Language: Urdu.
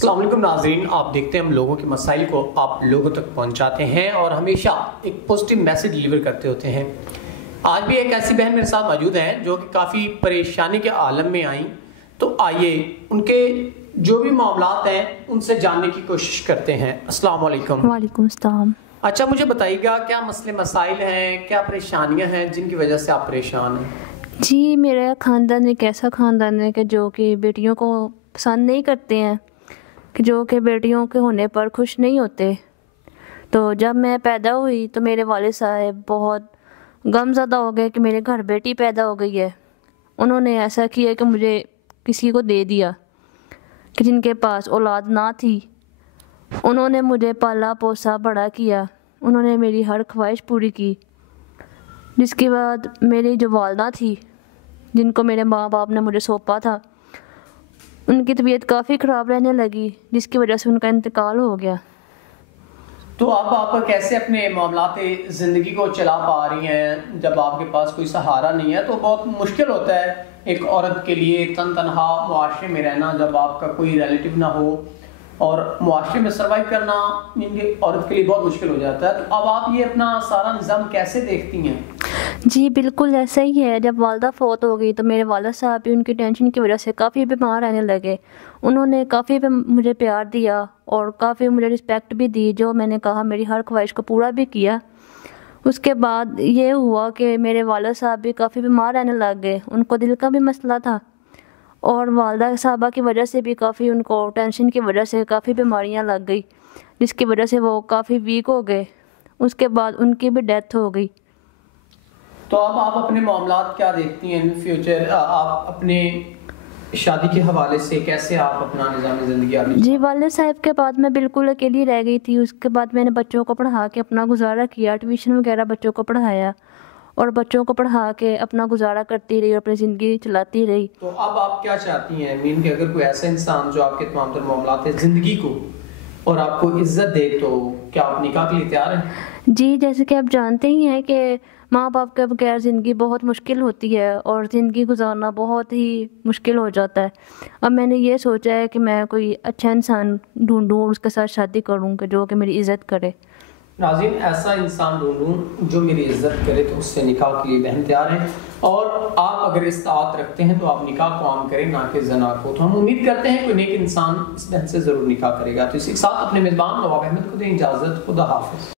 السلام علیکم ناظرین، آپ دیکھتے ہیں ہم لوگوں کے مسائل کو آپ لوگوں تک پہنچاتے ہیں اور ہمیشہ ایک پوزیٹیو میسج ڈیلیور کرتے ہوتے ہیں۔ آج بھی ایک ایسی بہن میرے ساتھ موجود ہیں جو کہ کافی پریشانی کے عالم میں آئیں، تو آئیے ان کے جو بھی معاملات ہیں ان سے جاننے کی کوشش کرتے ہیں۔ السلام علیکم۔ وعلیکم السلام۔ اچھا، مجھے بتائیے گا کیا مسئلے مسائل ہیں، کیا پریشانیاں ہیں جن کی وجہ سے آپ پریشان ہیں؟ جی، میرا خاندان ایک ایسا خاندان ہے کہ جو کہ بیٹیوں کو پسند نہیں کرتے ہیں، کہ جو کہ بیٹیوں کے ہونے پر خوش نہیں ہوتے۔ تو جب میں پیدا ہوئی تو میرے والد صاحب بہت غم زدہ ہو گئے کہ میرے گھر بیٹی پیدا ہو گئی ہے۔ انہوں نے ایسا کیا کہ مجھے کسی کو دے دیا کہ جن کے پاس اولاد نہ تھی۔ انہوں نے مجھے پالا پوسا بڑا کیا، انہوں نے میری ہر خواہش پوری کی، جس کے بعد میری جو والدہ تھی جن کو میرے ماں باپ نے مجھے سونپا تھا، ان کی طبیعت کافی خراب رہنے لگی، جس کی وجہ سے ان کا انتقال ہو گیا۔ تو اب آپ کیسے اپنے معاملات زندگی کو چلا پا رہی ہیں جب آپ کے پاس کوئی سہارا نہیں ہے؟ تو بہت مشکل ہوتا ہے ایک عورت کے لیے تنہا معاشرے میں رہنا، جب آپ کا کوئی ریلیٹیو نہ ہو اور معاشرے میں سروائیو کرنا عورت کے لیے بہت مشکل ہو جاتا ہے۔ تو اب آپ یہ اپنا سارا نظام کیسے دیکھتی ہیں؟ جی بالکل ایسا ہی ہے۔ جب والدہ فوت ہو گئی تو میرے والد صاحب بھی ان کی ٹینشن کی وجہ سے کافی بیمار رہنے لگے۔ انہوں نے کافی مجھے پیار دیا اور کافی مجھے رسپیکٹ بھی دی، جو میں نے کہا میری ہر خواہش کو پورا بھی کیا۔ اس کے بعد یہ ہوا کہ میرے والد صاحب بھی کافی بیمار رہنے لگ گئے، ان کو دل کا بھی مسئلہ تھا، اور والدہ صاحبہ کی وجہ سے بھی کافی ان کو ٹینشن کی وجہ سے کافی بیماریاں لگ گئی، جس کی وجہ سے وہ کافی ویک ہو گئے۔ اس کے بعد ان کی بھی ڈیتھ ہو گئی۔ تو اب آپ اپنے معاملات کیا دیکھتی ہیں فیوچر؟ آپ اپنے شادی کے حوالے سے کیسے آپ اپنا نظام زندگی آگے؟ جی، والد صاحب کے بعد میں بالکل اکیلی رہ گئی تھی۔ اس کے بعد میں نے بچوں کو پڑھا کے اپنا گزارا کیا، ٹیوشن وغیرہ بچوں کو پڑھایا اور بچوں کو پڑھا کے اپنا گزارا کرتی رہی اور اپنی زندگی چلاتی رہی۔ تو اب آپ کیا چاہتی ہیں؟ کہ اگر کوئی ایسا انسان جو آپ کے تمام تر معاملات زندگی کو اور آپ کو عزت دے تو کیا آپ نکاح کے لیے تیار ہیں؟ جی، جیسے کہ آپ جانتے ہی ہیں کہ ماں باپ کے بغیر زندگی بہت مشکل ہوتی ہے اور زندگی گزارنا بہت ہی مشکل ہو جاتا ہے۔ اب میں نے یہ سوچا ہے کہ میں کوئی اچھا انسان ڈھونڈوں اور اس کے ساتھ شادی کروں کہ جو کہ میری عزت کرے۔ ناظرین، ایسا انسان ڈھونڈوں جو میری عزت کرے تو اس سے نکاح کے لیے بہن تیار ہیں، اور آپ اگر استطاعت رکھتے ہیں تو آپ نکاح کو عام کریں، نہ کہ زنا کو۔ تو ہم امید کرتے ہیں کوئی نیک انسان اس بہن سے ضرور نکاح کرے گا۔ تو اسی کے ساتھ اپنے میزبان نواب احمد کو دیں اجازت۔ خدا حافظ۔